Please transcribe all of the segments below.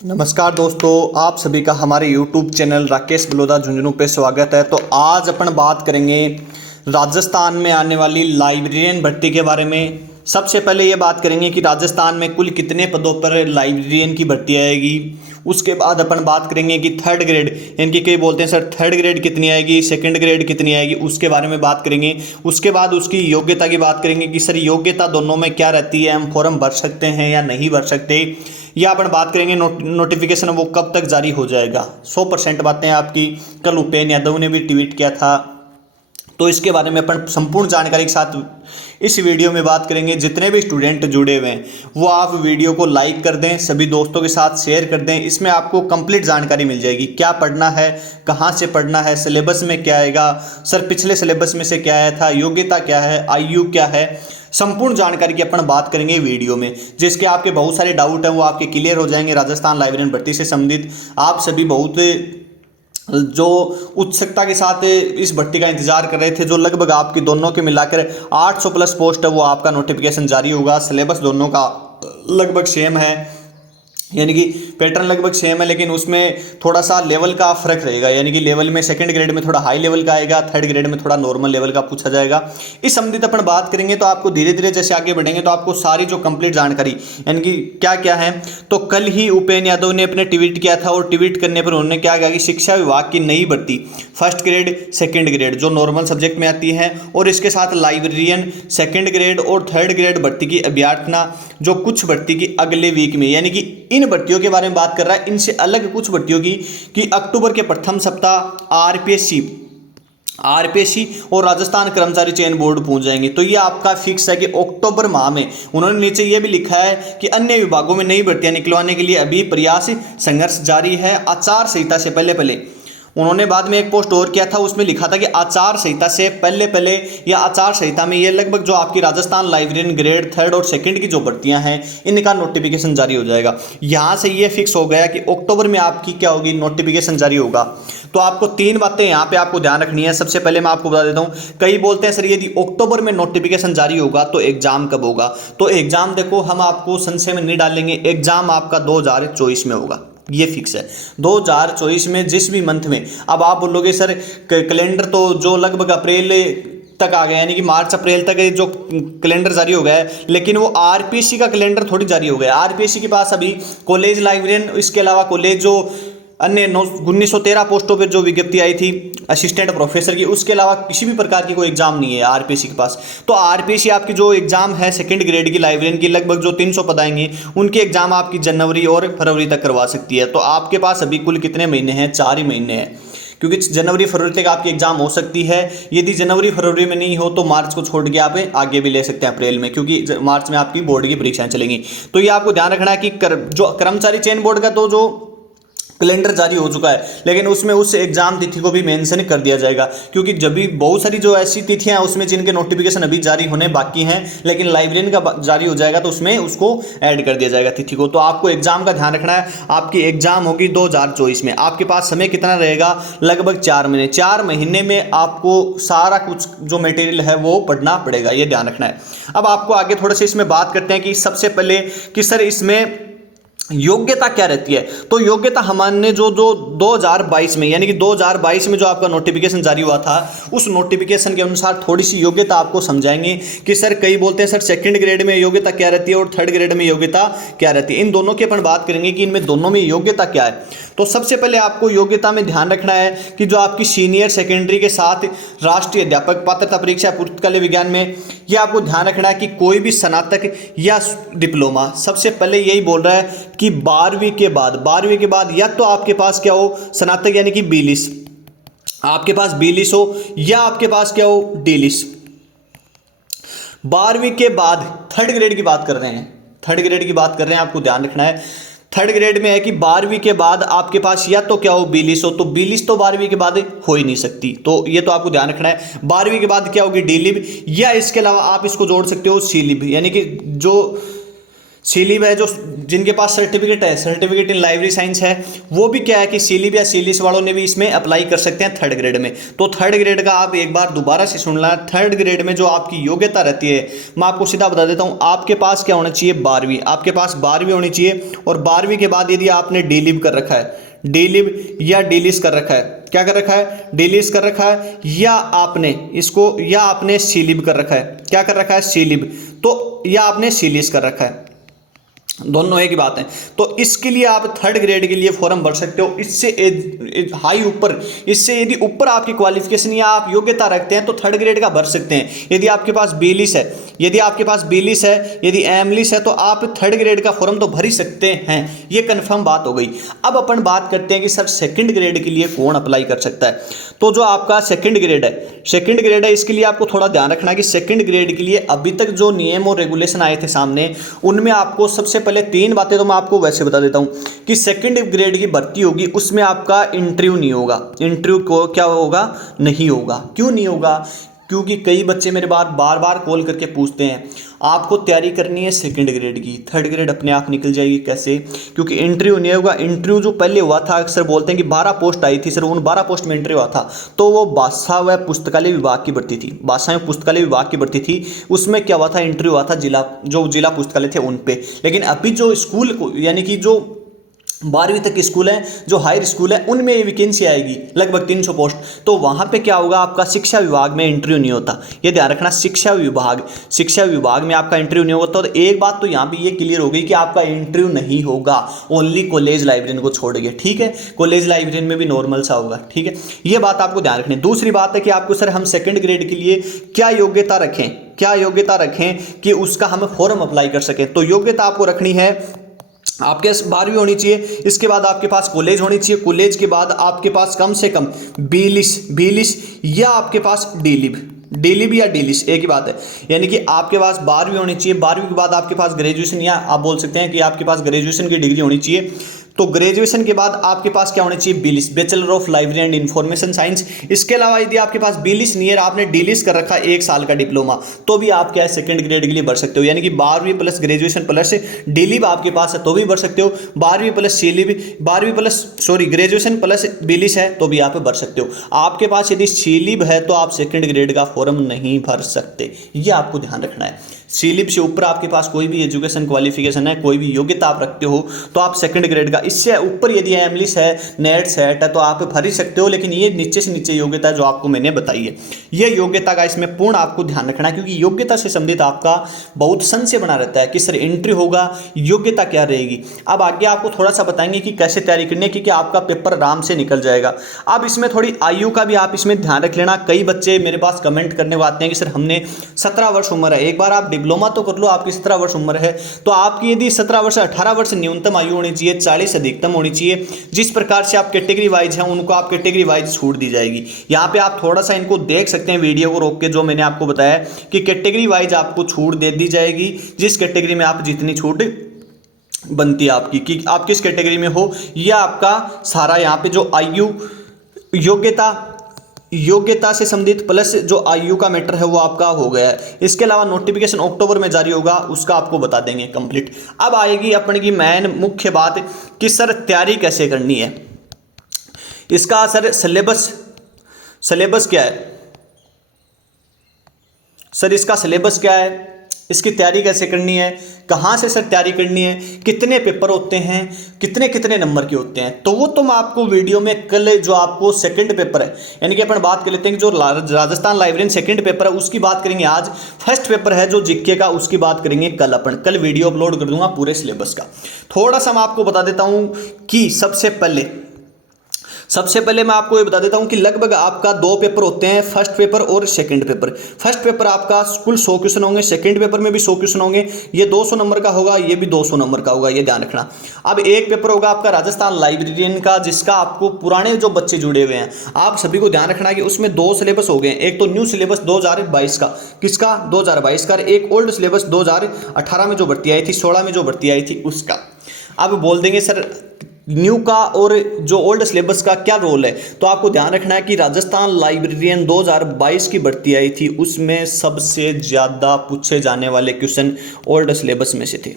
नमस्कार दोस्तों, आप सभी का हमारे YouTube चैनल राकेश बलोदा झुंझुनू पे स्वागत है। तो आज अपन बात करेंगे राजस्थान में आने वाली लाइब्रेरियन भर्ती के बारे में। सबसे पहले ये बात करेंगे कि राजस्थान में कुल कितने पदों पर लाइब्रेरियन की भर्ती आएगी। उसके बाद अपन बात करेंगे कि थर्ड ग्रेड, इनकी कई बोलते हैं सर थर्ड ग्रेड कितनी आएगी, सेकंड ग्रेड कितनी आएगी, उसके बारे में बात करेंगे। उसके बाद उसकी योग्यता की बात करेंगे कि सर योग्यता दोनों में क्या रहती है, हम फॉर्म भर सकते हैं या नहीं भर सकते। या अपन बात करेंगे नोटिफिकेशन वो कब तक जारी हो जाएगा। 100% बातें आपकी कल उपेंद्र यादव ने भी ट्वीट किया था, तो इसके बारे में अपन संपूर्ण जानकारी के साथ इस वीडियो में बात करेंगे। जितने भी स्टूडेंट जुड़े हुए हैं वो आप वीडियो को लाइक कर दें, सभी दोस्तों के साथ शेयर कर दें। इसमें आपको कंप्लीट जानकारी मिल जाएगी, क्या पढ़ना है, कहाँ से पढ़ना है, सिलेबस में क्या आएगा, सर पिछले सिलेबस में से क्या आया था, योग्यता क्या है, आयु क्या है, संपूर्ण जानकारी की अपन बात करेंगे वीडियो में। जिसके आपके बहुत सारे डाउट हैं वो आपके क्लियर हो जाएंगे। राजस्थान लाइब्रेरियन भर्ती से संबंधित आप सभी बहुत जो उत्सुकता के साथ इस भर्ती का इंतजार कर रहे थे, जो लगभग आपकी दोनों के मिलाकर 800 प्लस पोस्ट है, वो आपका नोटिफिकेशन जारी होगा। सिलेबस दोनों का लगभग सेम है, यानी कि पैटर्न लगभग सेम है, लेकिन उसमें थोड़ा सा लेवल का फर्क रहेगा। यानी कि लेवल में सेकंड ग्रेड में थोड़ा हाई लेवल का आएगा, थर्ड ग्रेड में थोड़ा नॉर्मल लेवल का पूछा जाएगा। इस संबंधित अपन बात करेंगे तो आपको धीरे धीरे जैसे आगे बढ़ेंगे तो आपको सारी जो कंप्लीट जानकारी यानी कि क्या क्या है। तो कल ही उपेंद्र यादव ने अपने ट्वीट किया था और ट्वीट करने पर उन्होंने क्या कहा कि शिक्षा विभाग की नई भर्ती फर्स्ट ग्रेड सेकेंड ग्रेड जो नॉर्मल सब्जेक्ट में आती है, और इसके साथ लाइब्रेरियन सेकेंड ग्रेड और थर्ड ग्रेड भर्ती की अभ्यर्थना जो कुछ भर्ती की अगले वीक में, यानी कि इन भर्तियों के बारे में बात कर रहा है। इनसे अलग कुछ भर्तियों की कि अक्टूबर के प्रथम सप्ताह आरपीएससी और राजस्थान कर्मचारी चयन बोर्ड पहुंच जाएंगे। तो ये आपका फिक्स है कि अक्टूबर माह में। उन्होंने नीचे ये भी लिखा है कि अन्य विभागों में नई भर्तियां निकलवाने के लिए अभी प्रयास संघर्ष जारी है। आचार संहिता से पहले पहले उन्होंने बाद में एक पोस्ट और किया था, उसमें लिखा था कि आचार संहिता से पहले पहले या आचार संहिता में ये लगभग जो आपकी राजस्थान लाइब्रेरियन ग्रेड थर्ड और सेकंड की जो भर्तियां हैं इनका नोटिफिकेशन जारी हो जाएगा। यहां से ये फिक्स हो गया कि अक्टूबर में आपकी क्या होगी, नोटिफिकेशन जारी होगा। तो आपको तीन बातें यहाँ पे आपको ध्यान रखनी है। सबसे पहले मैं आपको बता देता हूँ, कई बोलते हैं सर यदि अक्टूबर में नोटिफिकेशन जारी होगा तो एग्जाम कब होगा। तो एग्जाम देखो, हम आपको संशय में नहीं डालेंगे, एग्जाम आपका 2024 में होगा, ये फिक्स है। 2024 में जिस भी मंथ में, अब आप बोलोगे सर कैलेंडर तो जो लगभग अप्रैल तक आ गया, यानी कि मार्च अप्रैल तक जो कैलेंडर जारी हो गया है, लेकिन वो आरपीएससी का कैलेंडर थोड़ी जारी हो गया। आरपीएससी के पास अभी कॉलेज लाइब्रेरियन, इसके अलावा कॉलेज जो अन्य 1913 पोस्टों पर जो विज्ञप्ति आई थी असिस्टेंट प्रोफेसर की, उसके अलावा किसी भी प्रकार की कोई एग्जाम नहीं है आरपीएससी के पास। तो आरपीएससी आपकी जो एग्जाम है सेकंड ग्रेड की लाइब्रेरियन की, लगभग जो 300 पद आएंगे उनके एग्जाम आपकी जनवरी और फरवरी तक करवा सकती है। तो आपके पास अभी कुल कितने महीने हैं, 4 ही महीने हैं, क्योंकि जनवरी फरवरी तक आपकी एग्जाम हो सकती है। यदि जनवरी फरवरी में नहीं हो तो मार्च को छोड़ के आप आगे भी ले सकते हैं अप्रैल में, क्योंकि मार्च में आपकी बोर्ड की परीक्षाएं चलेंगी। तो ये आपको ध्यान रखना है कि जो कर्मचारी चयन बोर्ड का तो जो कैलेंडर जारी हो चुका है, लेकिन उसमें उस एग्जाम तिथि को भी मेंशन कर दिया जाएगा, क्योंकि जब भी बहुत सारी जो ऐसी तिथियां हैं उसमें जिनके नोटिफिकेशन अभी जारी होने बाकी हैं, लेकिन लाइब्रेरियन का जारी हो जाएगा तो उसमें उसको ऐड कर दिया जाएगा तिथि को। तो आपको एग्जाम का ध्यान रखना है। आपकी एग्जाम होगी 2024 में। आपके पास समय कितना रहेगा, लगभग 4 महीने। 4 महीने में आपको सारा कुछ जो मटेरियल है वो पढ़ना पड़ेगा, ये ध्यान रखना है। अब आपको आगे थोड़ा सा इसमें बात करते हैं कि सबसे पहले कि सर इसमें योग्यता क्या रहती है। तो योग्यता हमने जो 2022 में, यानी कि 2022 में जो आपका नोटिफिकेशन जारी हुआ था, उस नोटिफिकेशन के अनुसार थोड़ी सी योग्यता आपको समझाएंगे कि सर कई बोलते हैं सर सेकंड ग्रेड में योग्यता क्या रहती है और थर्ड ग्रेड में योग्यता क्या रहती है। इन दोनों की अपन बात करेंगे कि इनमें दोनों में योग्यता क्या है। तो सबसे पहले आपको योग्यता में ध्यान रखना है कि जो आपकी सीनियर सेकेंडरी के साथ राष्ट्रीय अध्यापक पात्रता परीक्षा पुस्तकालय विज्ञान में, यह आपको ध्यान रखना है कि कोई भी स्नातक या डिप्लोमा, सबसे पहले यही बोल रहा है कि 12वीं के बाद या तो आपके पास क्या हो, स्नातक यानी कि बीलिस, आपके पास बीलिस हो, या आपके पास क्या हो, डीलिस। 12वीं के बाद थर्ड ग्रेड की बात कर रहे हैं, आपको ध्यान रखना है। थर्ड ग्रेड में है कि 12वीं के बाद आपके पास या तो क्या हो, बीलिस हो। तो बीलिस तो 12वीं के बाद हो ही नहीं सकती, तो ये तो आपको ध्यान रखना है। 12वीं के बाद क्या होगी, डी लिब, या इसके अलावा आप इसको जोड़ सकते हो सी लिब, यानी कि जो सीलिब है जो जिनके पास सर्टिफिकेट है, सर्टिफिकेट इन लाइब्रेरी साइंस है, वो भी क्या है कि सीलिब या सीलिस वालों ने भी इसमें अप्लाई कर सकते हैं थर्ड ग्रेड में। तो थर्ड ग्रेड का आप एक बार दोबारा से सुन लें, थर्ड ग्रेड में जो आपकी योग्यता रहती है, मैं आपको सीधा बता देता हूँ, आपके पास क्या होना चाहिए, 12वीं, आपके पास 12वीं होनी चाहिए। और 12वीं के बाद यदि आपने डी लिब कर रखा है, डी लिब या डीलिस कर रखा है, क्या कर रखा है, डीलिस कर रखा है, या आपने इसको, या आपने सीलिब कर रखा है, क्या कर रखा है, सीलिब, तो या आपने सीलिस कर रखा है, दोनों एक ही बात है। तो इसके लिए आप थर्ड ग्रेड के लिए फॉर्म भर सकते हो। इससे हाई ऊपर, इससे यदि ऊपर आपकी क्वालिफिकेशन या आप योग्यता रखते हैं तो थर्ड ग्रेड का भर सकते हैं। यदि आपके पास बीलिस है, यदि आपके पास बीलिस है, यदि एमलिस है, तो आप थर्ड ग्रेड का फॉर्म तो भर ही सकते हैं। ये कंफर्म बात हो गई। अब अपन बात करते हैं कि सर सेकंड ग्रेड के लिए कौन अप्लाई कर सकता है। तो जो आपका सेकंड ग्रेड है, सेकंड ग्रेड है, इसके लिए आपको थोड़ा ध्यान रखना कि सेकंड ग्रेड के लिए अभी तक जो नियम और रेगुलेशन आए थे सामने, उनमें आपको सबसे पहले 3 बातें तो मैं आपको वैसे बता देता हूं कि सेकंड ग्रेड की भर्ती होगी, उसमें आपका इंटरव्यू नहीं होगा। इंटरव्यू को क्या होगा, नहीं होगा। क्यों नहीं होगा, क्योंकि कई बच्चे मेरे बार बार कॉल करके पूछते हैं आपको तैयारी करनी है सेकंड ग्रेड की, थर्ड ग्रेड अपने आप निकल जाएगी कैसे, क्योंकि इंटरव्यू नहीं होगा। इंटरव्यू जो पहले हुआ था, अक्सर बोलते हैं कि 12 पोस्ट आई थी सर, उन 12 पोस्ट में इंटरव्यू हुआ था, तो वो बादशाह व पुस्तकालय विभाग की भर्ती थी, बादशाह में पुस्तकालय विभाग की भर्ती थी। उसमें क्या हुआ था, इंटरव्यू हुआ था जिला पुस्तकालय थे उन पे। लेकिन अभी जो स्कूल को, यानी कि जो 12वीं तक स्कूल है, जो हायर स्कूल है, उनमें ये वैकेंसी आएगी लगभग 300 पोस्ट। तो वहाँ पे क्या होगा, आपका शिक्षा विभाग में इंटरव्यू नहीं होता। ये ध्यान रखना, शिक्षा विभाग में आपका इंटरव्यू नहीं होता। तो एक बात तो यहाँ पे ये क्लियर हो गई कि आपका इंटरव्यू नहीं होगा, ओनली कॉलेज लाइब्रेरियन को छोड़ के, ठीक है। कॉलेज लाइब्रेरियन में भी नॉर्मल सा होगा, ठीक है। ये बात आपको ध्यान रखनी है। दूसरी बात है कि आपको सर हम सेकेंड ग्रेड के लिए क्या योग्यता रखें कि उसका हम फॉर्म अप्लाई कर सकें। तो योग्यता आपको रखनी है, आपके पास 12वीं होनी चाहिए, इसके बाद आपके पास कॉलेज होनी चाहिए, कॉलेज के बाद आपके पास कम से कम बीलिस या आपके पास डीलिब या डीलिस, एक ही बात है। यानी कि आपके पास 12वीं होनी चाहिए, 12वीं के बाद आपके पास ग्रेजुएशन, या आप बोल सकते हैं कि आपके पास ग्रेजुएशन की डिग्री होनी चाहिए। तो ग्रेजुएशन के बाद आपके पास क्या होना चाहिए, BLIS, bachelor of library and information science. इसके अलावा यदि आपके पास बीलिस नहीं है, आपने डीलिस कर रखा 1 साल का डिप्लोमा, तो भी आप क्या है सेकंड ग्रेड के लिए भर सकते हो। यानी कि 12वीं प्लस ग्रेजुएशन प्लस डीलिब आपके पास है तो भी भर सकते हो, 12वीं प्लस ग्रेजुएशन प्लस बीलिस है तो भी आप भर सकते हो। आपके पास यदि सीलिब है तो आप सेकंड ग्रेड का फॉर्म नहीं भर सकते, ये आपको ध्यान रखना है। सीलिब से ऊपर आपके पास कोई भी एजुकेशन क्वालिफिकेशन है, कोई भी योग्यता आप रखते हो, तो आप सेकंड ग्रेड का, इससे ऊपर यदि एमलिस है, नेट सेट है, तो आप भर ही सकते हो। लेकिन ये नीचे से नीचे योग्यता जो आपको मैंने बताई है, ये योग्यता का इसमें पूर्ण आपको ध्यान रखना है, क्योंकि योग्यता से संबंधित आपका बहुत संशय बना रहता है कि सर एंट्री होगा, योग्यता क्या रहेगी। अब आगे आपको थोड़ा सा बताएंगे कि कैसे तैयारी करनी है, क्योंकि आपका पेपर आराम से निकल जाएगा। अब इसमें थोड़ी आयु का भी आप इसमें ध्यान रख लेना। कई बच्चे मेरे पास कमेंट करने को आते हैं कि सर हमने 17 वर्ष उम्र है, एक बार आप डिप्लोमा तो कर लो, आपकी 17 वर्ष उम्र है, तो आपकी यदि 17 वर्ष 18 वर्ष न्यूनतम आयु होनी चाहिए, 40 अधिकतम होनी चाहिए। जिस प्रकार से आप कैटेगरी वाइज हैं, उनको आप कैटेगरी वाइज छूट दी जाएगी। यहाँ पे आप थोड़ा सा इनको देख सकते हैं, वीडियो को रोक के, जो मैंने आपको बताया कि कैटेगरी वाइज आपको छूट दे दी जाएगी। जिस कैटेगरी में आप जितनी छूट बनती है आपकी, कि आप किस कैटेगरी में हो, यह आपका सारा यहाँ पे जो आयु योग्यता से संबंधित प्लस जो आयु का मैटर है वो आपका हो गया है। इसके अलावा नोटिफिकेशन अक्टूबर में जारी होगा, उसका आपको बता देंगे कंप्लीट। अब आएगी अपने की मेन मुख्य बात कि सर तैयारी कैसे करनी है। इसका सर सिलेबस क्या है, सर इसका सिलेबस क्या है, इसकी तैयारी कैसे करनी है, कहाँ से सर तैयारी करनी है, कितने पेपर होते हैं, कितने नंबर के होते हैं, तो वो तो मैं आपको वीडियो में कल जो आपको सेकंड पेपर है, यानी कि अपन बात कर लेते हैं कि जो राजस्थान लाइब्रेरियन सेकंड पेपर है उसकी बात करेंगे आज। फर्स्ट पेपर है जो जीके का, उसकी बात करेंगे कल। कल वीडियो अपलोड कर दूंगा पूरे सिलेबस का। थोड़ा सा मैं आपको बता देता हूँ कि सबसे पहले मैं आपको ये बता देता हूं कि लगभग आपका 2 पेपर होते हैं, फर्स्ट पेपर और सेकंड पेपर। फर्स्ट पेपर आपका कुल 100 क्वेश्चन होंगे, सेकंड पेपर में भी 100 क्वेश्चन होंगे। ये 200 नंबर का होगा, ये भी 200 नंबर का होगा, ये ध्यान रखना। अब एक पेपर होगा आपका राजस्थान लाइब्रेरियन का, जिसका आपको पुराने जो बच्चे जुड़े हुए हैं, आप सभी को ध्यान रखना कि उसमें 2 सिलेबस हो गए। एक तो न्यू सिलेबस 2022 का, किसका, 2022 का, एक ओल्ड सिलेबस 2018 में जो भर्ती आई थी, 16 में जो भर्ती आई थी उसका। अब बोल देंगे सर न्यू का और जो ओल्ड सिलेबस का क्या रोल है, तो आपको ध्यान रखना है कि राजस्थान लाइब्रेरियन 2022 की भर्ती आई थी, उसमें सबसे ज़्यादा पूछे जाने वाले क्वेश्चन ओल्ड सिलेबस में से थे।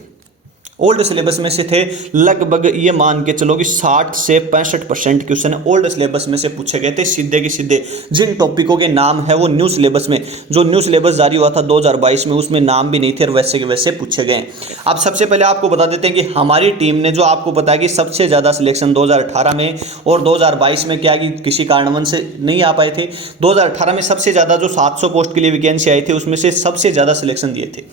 ओल्ड सिलेबस में से थे लगभग ये मान के चलो कि 60 से 65% क्वेश्चन ओल्ड सिलेबस में से पूछे गए थे सीधे के सीधे। जिन टॉपिकों के नाम है वो न्यू सिलेबस में, जो न्यू सिलेबस जारी हुआ था 2022 में, उसमें नाम भी नहीं थे और वैसे के वैसे पूछे गए। अब सबसे पहले आपको बता देते हैं कि हमारी टीम ने, जो आपको बताया कि सबसे ज़्यादा सिलेक्शन 2018 में और 2022 में क्या कि किसी कारणवश से नहीं आ पाए थे। 2018 में सबसे ज़्यादा जो 700 पोस्ट के लिए वैकेंसी आई थी उसमें से सबसे ज़्यादा सिलेक्शन दिए थे।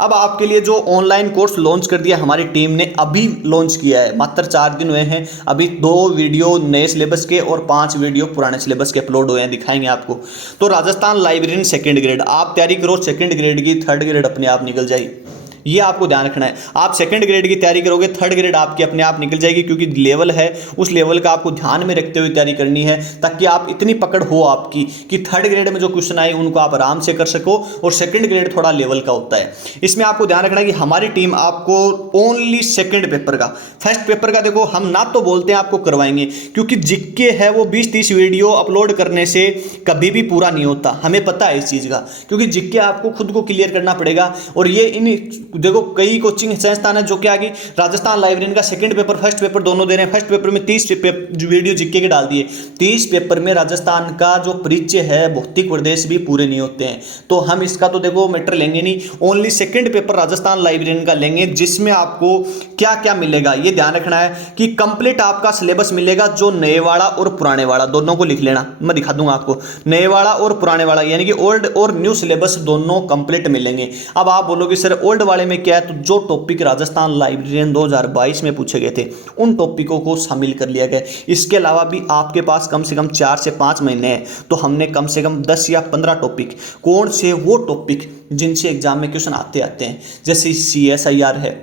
अब आपके लिए जो ऑनलाइन कोर्स लॉन्च कर दिया हमारी टीम ने, अभी लॉन्च किया है, मात्र 4 दिन हुए हैं। अभी 2 वीडियो नए सिलेबस के और 5 वीडियो पुराने सिलेबस के अपलोड हुए हैं, दिखाएंगे आपको। तो राजस्थान लाइब्रेरियन सेकंड ग्रेड, आप तैयारी करो सेकंड ग्रेड की, थर्ड ग्रेड अपने आप निकल जाएगी। ये आपको ध्यान रखना है। आप सेकंड ग्रेड की तैयारी करोगे, थर्ड ग्रेड आपकी अपने आप निकल जाएगी, क्योंकि लेवल है उस लेवल का आपको ध्यान में रखते हुए तैयारी करनी है, ताकि आप इतनी पकड़ हो आपकी कि थर्ड ग्रेड में जो क्वेश्चन आए उनको आप आराम से कर सको। और सेकंड ग्रेड थोड़ा लेवल का होता है। इसमें आपको ध्यान रखना है कि हमारी टीम आपको ओनली सेकंड पेपर का, फर्स्ट पेपर का देखो हम ना तो बोलते हैं आपको करवाएंगे, क्योंकि जीके है वो 20-30 वीडियो अपलोड करने से कभी भी पूरा नहीं होता, हमें पता है इस चीज़ का, क्योंकि जीके आपको खुद को क्लियर करना पड़ेगा। और ये इन देखो कई कोचिंग संस्थान है जो क्या कि राजस्थान लाइब्रेरियन का सेकंड पेपर फर्स्ट पेपर दोनों दे रहे हैं। फर्स्ट पेपर में 30 वीडियो जीके के डाल दिए, 30 पेपर में राजस्थान का जो परिचय है भौतिक प्रदेश भी पूरे नहीं होते हैं। तो हम इसका तो देखो मैटर लेंगे नहीं, only second paper Rajasthan librarian का लेंगे, जिसमें आपको क्या क्या मिलेगा ये ध्यान रखना है कि कंप्लीट आपका सिलेबस मिलेगा, जो नए वाला और पुराने वाला दोनों को लिख लेना, मैं दिखा दूंगा आपको। नए वाला और पुराने वाला यानी कि ओल्ड और न्यू सिलेबस दोनों कंप्लीट मिलेंगे। अब आप बोलोगे सर ओल्ड वाले में क्या है, तो जो टॉपिक राजस्थान लाइब्रेरियन 2022 में पूछे गए थे उन टॉपिकों को शामिल कर लिया गया। इसके अलावा भी आपके पास कम से कम 4 से 5 महीने हैं, तो हमने कम से कम 10 या 15 टॉपिक, कौन से वो टॉपिक जिनसे एग्जाम में क्वेश्चन आते हैं, जैसे CSIR है,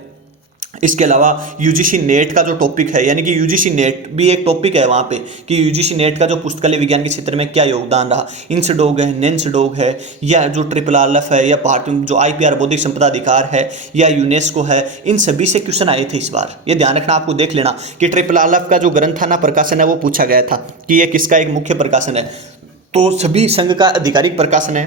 इसके अलावा यूजीसी नेट का जो टॉपिक है, यानी कि यूजीसी नेट भी एक टॉपिक है वहाँ पे कि यूजीसी नेट का जो पुस्तकालय विज्ञान के क्षेत्र में क्या योगदान रहा, इंसडोग है, नेंसडोग है, या जो RRRF है, या भारतीय जो IPR बौद्धिक संपदा अधिकार है, या यूनेस्को है, इन सभी से क्वेश्चन आए थे इस बार। ये ध्यान रखना, आपको देख लेना कि RRRF का जो ग्रंथाना प्रकाशन है वो पूछा गया था कि ये किसका एक मुख्य प्रकाशन है। तो सभी संघ का आधिकारिक प्रकाशन है,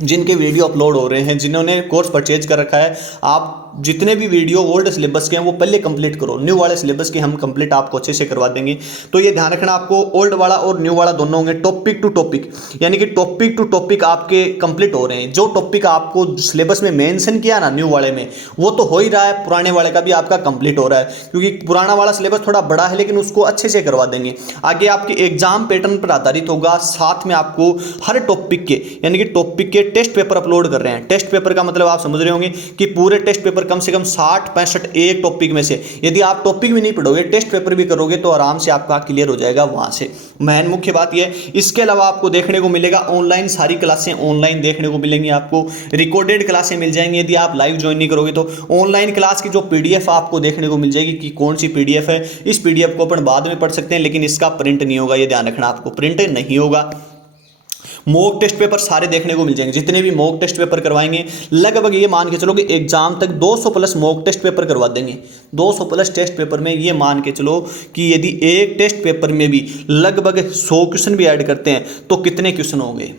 जिनके वीडियो अपलोड हो रहे हैं, जिन्होंने कोर्स परचेज कर रखा है, आप जितने भी वीडियो ओल्ड सिलेबस के हैं वो पहले कंप्लीट करो। न्यू वाले सिलेबस के हम कंप्लीट आपको अच्छे से करवा देंगे। तो ये ध्यान रखना, आपको ओल्ड वाला और न्यू वाला दोनों होंगे, टॉपिक टू टॉपिक, यानी कि टॉपिक टू टॉपिक आपके कंप्लीट हो रहे हैं। जो टॉपिक आपको सिलेबस में मेंशन किया ना न्यू वाले में, वो तो हो ही रहा है, पुराने वाले का भी आपका कंप्लीट हो रहा है, क्योंकि पुराना वाला सिलेबस थोड़ा बड़ा है, लेकिन उसको अच्छे से करवा देंगे। आगे आपके एग्जाम पैटर्न पर आधारित होगा, साथ में आपको हर टॉपिक के, यानी कि टॉपिक के टेस्ट पेपर अपलोड कर रहे हैं। टेस्ट पेपर का मतलब आप समझ रहे होंगे कि पूरे टेस्ट पेपर कम से कम 60-65 एक टॉपिक में से, यदि आप टॉपिक भी नहीं पढ़ोगे टेस्ट पेपर भी करोगे तो आराम से आपका क्लियर हो जाएगा वहां से। मेन मुख्य बात यह है। इसके अलावा आपको देखने को मिलेगा ऑनलाइन, सारी क्लासें ऑनलाइन देखने को मिलेंगी, आपको रिकॉर्डेड क्लासें मिल जाएंगी। यदि आप लाइव ज्वाइन नहीं करोगे तो ऑनलाइन क्लास की जो PDF आपको देखने को मिल जाएगी कि कौन सी PDF है। इस PDF को अपन बाद में पढ़ सकते हैं, लेकिन इसका प्रिंट नहीं होगा, ये ध्यान रखना, आपको प्रिंट नहीं होगा। मॉक टेस्ट पेपर सारे देखने को मिल जाएंगे, जितने भी मॉक टेस्ट पेपर करवाएंगे, लगभग ये मान के चलो कि एग्जाम तक 200 प्लस मॉक टेस्ट पेपर करवा देंगे। 200 प्लस टेस्ट पेपर में ये मान के चलो कि यदि एक टेस्ट पेपर में भी लगभग 100 क्वेश्चन भी ऐड करते हैं तो कितने क्वेश्चन हो गए।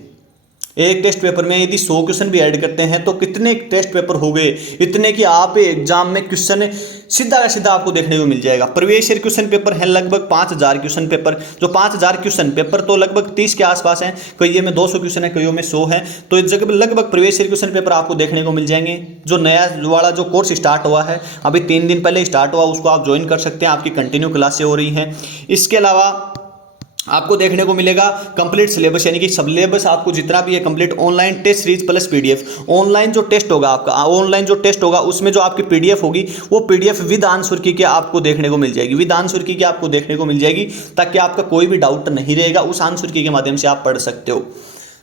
एक टेस्ट पेपर में यदि 100 क्वेश्चन भी ऐड करते हैं तो कितने टेस्ट पेपर हो गए, इतने कि आप एग्जाम में क्वेश्चन सीधा का सीधा आपको देखने को मिल जाएगा। प्रीवियस ईयर क्वेश्चन पेपर है लगभग 5000 क्वेश्चन पेपर, जो 5000 क्वेश्चन पेपर तो लगभग 30 के आसपास हैं, कईयों में 200 क्वेश्चन है, कईयों में 100 है। तो इस जगह लगभग प्रीवियस ईयर क्वेश्चन पेपर आपको देखने को मिल जाएंगे। जो नया वाला जो कोर्स स्टार्ट हुआ है, अभी 3 दिन पहले स्टार्ट हुआ, उसको आप ज्वाइन कर सकते हैं, आपकी कंटिन्यू क्लासें हो रही हैं। इसके अलावा आपको देखने को मिलेगा कंप्लीट सिलेबस, यानी कि सिलेबस आपको जितना भी है complete, online test series plus PDF। Online जो टेस्ट होगा आपका, ऑनलाइन जो टेस्ट होगा उसमें जो आपकी PDF होगी वो PDF विद आंसर की के आपको देखने को मिल जाएगी, विद आंसर की के आपको देखने को मिल जाएगी, ताकि आपका कोई भी डाउट नहीं रहेगा, उस आंसर की के माध्यम से आप पढ़ सकते हो।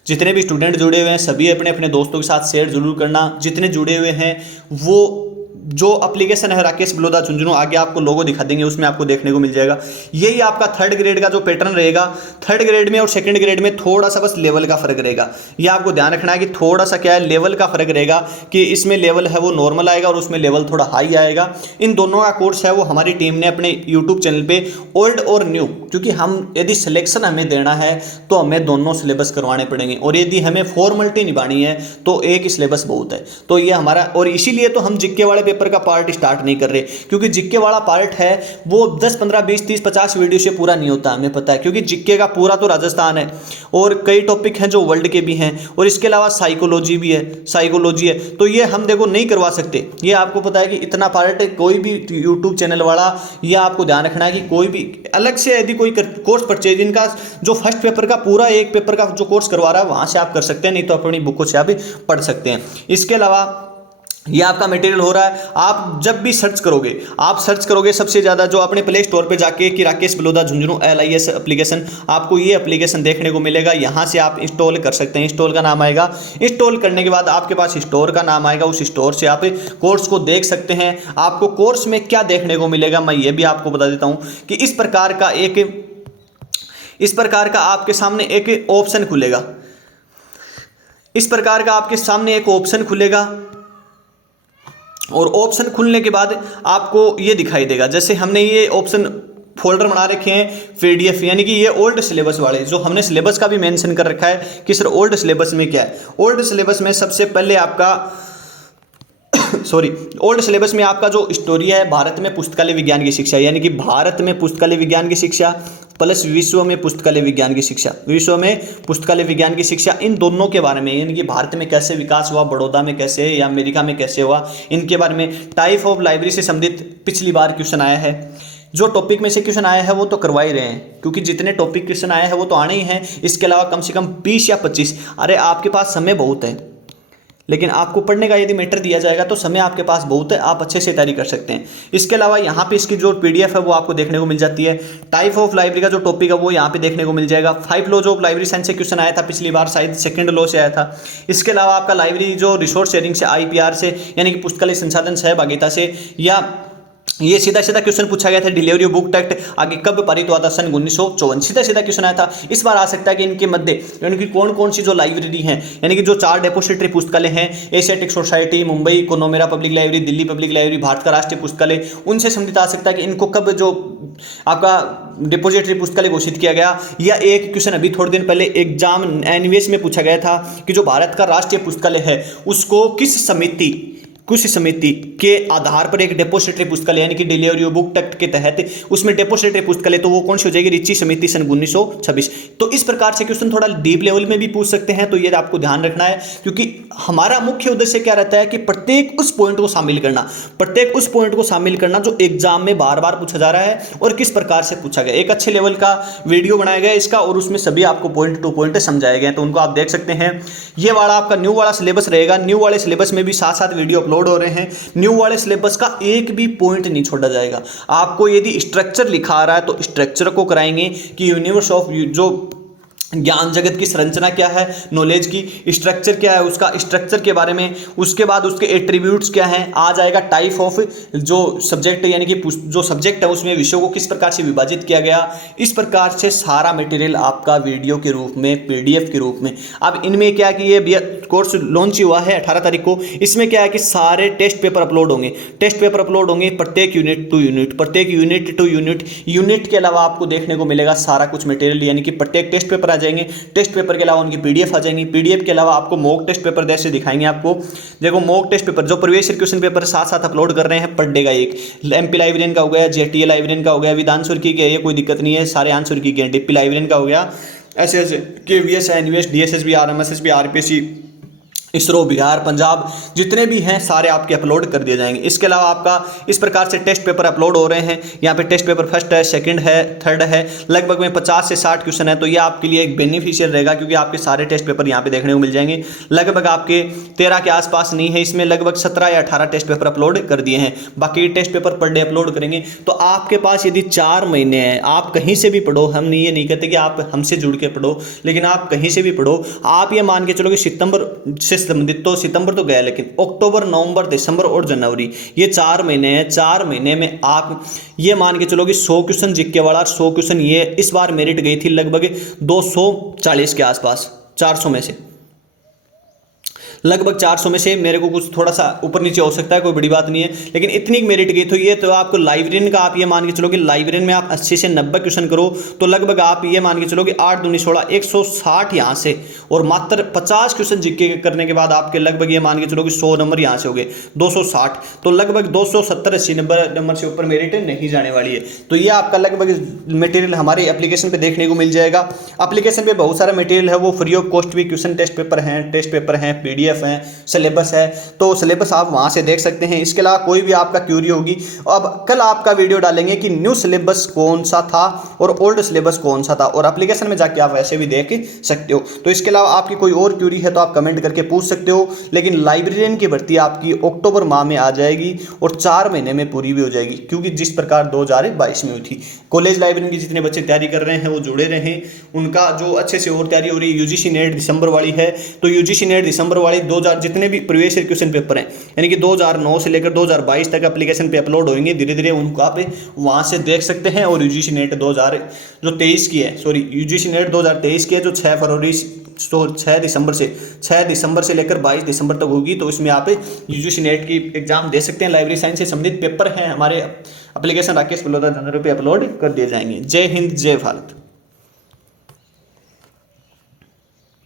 जितने भी स्टूडेंट जुड़े हुए हैं सभी अपने अपने दोस्तों के साथ शेयर जरूर करना। जितने जुड़े हुए हैं वो जो एप्लीकेशन है राकेश बलोदा झुंझुनू, आगे आपको लोगो दिखा देंगे, उसमें आपको देखने को मिल जाएगा। यही आपका थर्ड ग्रेड का जो पैटर्न रहेगा। थर्ड ग्रेड में और सेकंड ग्रेड में थोड़ा सा बस लेवल का फर्क रहेगा, ये आपको ध्यान रखना है कि थोड़ा सा क्या है लेवल का फर्क रहेगा, कि इसमें लेवल है वो नॉर्मल आएगा और उसमें लेवल थोड़ा हाई आएगा। इन दोनों का कोर्स है वो हमारी टीम ने अपने यूट्यूब चैनल पे ओल्ड और न्यू, क्योंकि हम यदि सिलेक्शन हमें देना है तो हमें दोनों सिलेबस करवाने पड़ेंगे, और यदि हमें फॉर्मेलिटी निभानी है तो एक ही सिलेबस बहुत है। तो ये हमारा, और इसीलिए तो हम जीके वाले पेपर पेपर का पार्ट स्टार्ट नहीं कर रहे, क्योंकि जीके वाला पार्ट है वो 10 15 20 30 50 वीडियो से पूरा नहीं होता, हमें पता है, क्योंकि जीके का पूरा तो राजस्थान है और कई टॉपिक हैं जो वर्ल्ड के भी हैं, और इसके अलावा साइकोलॉजी भी है, साइकोलॉजी है, तो ये हम देखो नहीं करवा सकते। ये आपको पता है कि इतना पार्ट कोई भी यूट्यूब चैनल वाला, ये आपको ध्यान रखना है कि कोई भी अलग से यदि कोई कोर्स परचेज, इनका जो फर्स्ट पेपर का पूरा एक पेपर का जो कोर्स करवा रहा है वहां से आप कर सकते हैं, नहीं तो अपनी बुकों से आप पढ़ सकते हैं। इसके अलावा ये आपका मटेरियल हो रहा है, आप जब भी सर्च करोगे, आप सर्च करोगे सबसे ज़्यादा जो अपने प्ले स्टोर पे जाके कि राकेश बलौदा झुंझुनू LIS एप्लीकेशन, आपको ये एप्लीकेशन देखने को मिलेगा, यहाँ से आप इंस्टॉल कर सकते हैं। इंस्टॉल का नाम आएगा, इंस्टॉल करने के बाद आपके पास स्टोर का नाम आएगा, उस स्टोर से आप कोर्स को देख सकते हैं। आपको कोर्स में क्या देखने को मिलेगा मैं ये भी आपको बता देता हूँ कि इस प्रकार का आपके सामने एक ऑप्शन खुलेगा, इस प्रकार का आपके सामने एक ऑप्शन खुलेगा, और ऑप्शन खुलने के बाद आपको ये दिखाई देगा, जैसे हमने ये ऑप्शन फोल्डर बना रखे हैं PDF, यानी कि ये ओल्ड सिलेबस वाले, जो हमने सिलेबस का भी मेंशन कर रखा है कि सर ओल्ड सिलेबस में क्या है। ओल्ड सिलेबस में सबसे पहले आपका ओल्ड सिलेबस में आपका जो स्टोरी है, भारत में पुस्तकालय विज्ञान की शिक्षा, यानी कि भारत में पुस्तकालय विज्ञान की शिक्षा प्लस विश्व में पुस्तकालय विज्ञान की शिक्षा, विश्व में पुस्तकालय विज्ञान की शिक्षा, इन दोनों के बारे में, यानी कि भारत में कैसे विकास हुआ, बड़ौदा में कैसे या अमेरिका में कैसे हुआ, इनके बारे में। टाइप ऑफ लाइब्रेरी से संबंधित पिछली बार क्वेश्चन आया है, जो टॉपिक में से क्वेश्चन आया है वो तो करवा ही रहे हैं, क्योंकि जितने टॉपिक क्वेश्चन आए हैं वो तो आने ही हैं। इसके अलावा कम से कम 20 या 25, अरे आपके पास समय बहुत है, लेकिन आपको पढ़ने का यदि मैटर दिया जाएगा तो समय आपके पास बहुत है, आप अच्छे से तैयारी कर सकते हैं। इसके अलावा यहाँ पे इसकी जो PDF है वो आपको देखने को मिल जाती है। टाइप ऑफ लाइब्रेरी का जो टॉपिक है वो यहाँ पे देखने को मिल जाएगा। 5 लॉज ऑफ लाइब्रेरी साइंस से क्वेश्चन आया था पिछली बार, शायद सेकंड लॉ से आया था। इसके अलावा आपका लाइब्रेरी जो रिसोर्स शेयरिंग से, IPR से, यानी कि पुस्तकालय संसाधन सहभागिता से, या ये सीधा क्वेश्चन पूछा गया था डिलीवरी बुक एक्ट आगे कब पारित हुआ था, सन 1954, सीधा क्वेश्चन आया था। इस बार आ सकता है कि इनके मध्य यानी कि कौन कौन सी जो लाइब्रेरी हैं, यानी कि जो 4 डेपोजिटरी पुस्तकालय हैं, Asiatic Society, Mumbai Connemara public library, Delhi public library, Bharat का राष्ट्रीय पुस्तकालय, उनसे संबंधित आ सकता है कि इनको कब जो आपका डिपोजिटरी पुस्तकालय घोषित किया गया। या एक क्वेश्चन अभी थोड़े दिन पहले एग्जाम NVS में पूछा गया था कि जो भारत का राष्ट्रीय पुस्तकालय है उसको किस समिति के आधार पर एक डेपोजिटरी पुस्तकालय, यानी कि डिलीवरी बुक एक्ट के तहत उसमें डेपोजिटरी पुस्तकालय, तो वो कौन सी हो जाएगी, रिची समिति सन 1926। तो इस प्रकार से क्वेश्चन थोड़ा डीप लेवल में भी पूछ सकते हैं, तो ये आपको ध्यान रखना है, क्योंकि हमारा मुख्य उद्देश्य क्या रहता है कि प्रत्येक उस पॉइंट को शामिल करना जो एग्जाम में बार बार पूछा जा रहा है और किस प्रकार से पूछा गया। एक अच्छे लेवल का वीडियो बनाया गया इसका, और उसमें सभी आपको पॉइंट टू पॉइंट समझाए गए, तो उनको आप देख सकते हैं। ये वाला आपका न्यू वाला सिलेबस रहेगा, न्यू वाले सिलेबस में भी साथ साथ वीडियो अपलोड हो रहे हैं। न्यू वाले सिलेबस का एक भी पॉइंट नहीं छोड़ा जाएगा। आपको यदि स्ट्रक्चर लिखा आ रहा है तो स्ट्रक्चर को कराएंगे कि यूनिवर्स ऑफ जो ज्ञान जगत की संरचना क्या है, नॉलेज की स्ट्रक्चर क्या है, उसका स्ट्रक्चर के बारे में, उसके बाद उसके एट्रीब्यूट्स क्या हैं, आ जाएगा टाइप ऑफ जो सब्जेक्ट यानी कि जो सब्जेक्ट है उसमें विषयों को किस प्रकार से विभाजित किया गया। इस प्रकार से सारा मटेरियल आपका वीडियो के रूप में, PDF के रूप में। अब इनमें क्या कि ये कोर्स लॉन्च हुआ है 18 तारीख को, इसमें क्या है कि सारे टेस्ट पेपर अपलोड होंगे, प्रत्येक यूनिट टू यूनिट के अलावा आपको देखने को मिलेगा सारा कुछ मटेरियल, यानी कि प्रत्येक टेस्ट पेपर जाएंगे। टेस्ट पेपर के अलावा उनकी PDF आ जाएंगी। PDF के अलावा आपको मॉक टेस्ट पेपर जैसे दिखाएंगे। आपको देखो मॉक टेस्ट पेपर जो प्रीवियस ईयर क्वेश्चन पेपर साथ साथ अपलोड कर रहे हैं पर डे का, एक MP लाइब्रेरियन का हो गया, JTA लाइब्रेरियन का हो गया, विधानसुर की है, ये कोई दिक्कत नहीं है, सारे आंसर की है, DP लाइब्रेरियन का हो गया, ऐसे KVS, NVS, DSSB, RMSSB, RPSC, ISRO, Bihar, Punjab, जितने भी हैं सारे आपके अपलोड कर दिए जाएंगे। इसके अलावा आपका इस प्रकार से टेस्ट पेपर अपलोड हो रहे हैं। यहाँ पे टेस्ट पेपर फर्स्ट है, सेकंड है, थर्ड है, लगभग में 50 से 60 क्वेश्चन है, तो ये आपके लिए एक बेनिफिशियल रहेगा, क्योंकि आपके सारे टेस्ट पेपर यहाँ पे देखने को मिल जाएंगे। लगभग आपके 13 के आसपास नहीं है, इसमें लगभग 17 या 18 टेस्ट पेपर अपलोड कर दिए हैं, बाकी test paper per day upload करेंगे। तो आपके पास यदि 4 महीने हैं, आप कहीं से भी पढ़ो, हम ये नहीं कहते कि आप हमसे जुड़ के पढ़ो, लेकिन आप कहीं से भी पढ़ो, आप ये मान के चलो कि सितंबर से संबंधित, तो सितंबर तो गया, लेकिन अक्टूबर, नवंबर, दिसंबर और जनवरी, ये 4 महीने हैं। 4 महीने में आप ये मान के चलो कि 100 क्वेश्चन जीके वाला, 100 क्वेश्चन, ये इस बार मेरिट गई थी लगभग 240 के आसपास, 400 में से लगभग 400 में से मेरे को कुछ थोड़ा सा ऊपर नीचे हो सकता है, कोई बड़ी बात नहीं है, लेकिन इतनी मेरिट गई। तो ये तो आपको लाइब्रेरियन का आप ये मान के चलो कि लाइब्रेरियन में आप 80 से 90 क्वेश्चन करो तो लगभग आप ये मान के चलो कि 8 दूनी 16 160 यहाँ से, और मात्र 50 क्वेश्चन जीके करने के बाद आपके लगभग ये मान के चलो कि 100 नंबर यहाँ से हो गए 260, तो लगभग 270-80 नंबर से ऊपर मेरिट नहीं जाने वाली है। तो ये आपका लगभग मटेरियल हमारे एप्लीकेशन पे देखने को मिल जाएगा। एप्लीकेशन पे बहुत सारा मटेरियल है, वो फ्री ऑफ कॉस्ट भी क्वेश्चन टेस्ट पेपर हैं, पीडीएफ हैं, सिलेबस है, तो सिलेबस आप वहां से देख सकते हैं। इसके अलावा कोई भी आपका क्यूरी होगी, अब कल आपका वीडियो डालेंगे कि न्यू सिलेबस कौन सा था और ओल्ड सिलेबस कौन सा था, और एप्लीकेशन में जाके आप वैसे भी देख सकते हो। तो इसके अलावा आपकी कोई और क्यूरी है तो आप कमेंट करके पूछ सकते हो। लेकिन लाइब्रेरियन की भर्ती आपकी अक्टूबर माह में आ जाएगी और 4 महीने में पूरी भी हो जाएगी, क्योंकि जिस प्रकार 2022 में हुई थी। कॉलेज लाइब्रेरियन की जितने बच्चे तैयारी कर रहे हैं वो जुड़े रहें, उनका जो अच्छे से और तैयारी हो रही है। यूजीसी नेट दिसंबर वाली है, तो यूजीसी नेट दिसंबर वाली 2000 जितने भी प्रीवियस ईयर क्वेश्चन पेपर हैं, यानी कि 2009 से लेकर 2022 तक एप्लीकेशन पे अपलोड होंगे, धीरे धीरे उनको आप वहां से देख सकते हैं। और यूजीसी नेट 2023 की है, सॉरी यूजीसी नेट 2023 की है, जो 6 दिसंबर से लेकर 22 दिसंबर तक होगी। तो इसमें आप यूजीसी नेट की एग्जाम दे सकते हैं। लाइब्रेरी साइंस से संबंधित पेपर हैं हमारे एप्लीकेशन राकेश बलौदा जनरल पे अपलोड कर दिए जाएंगे। जय हिंद, जय भारत।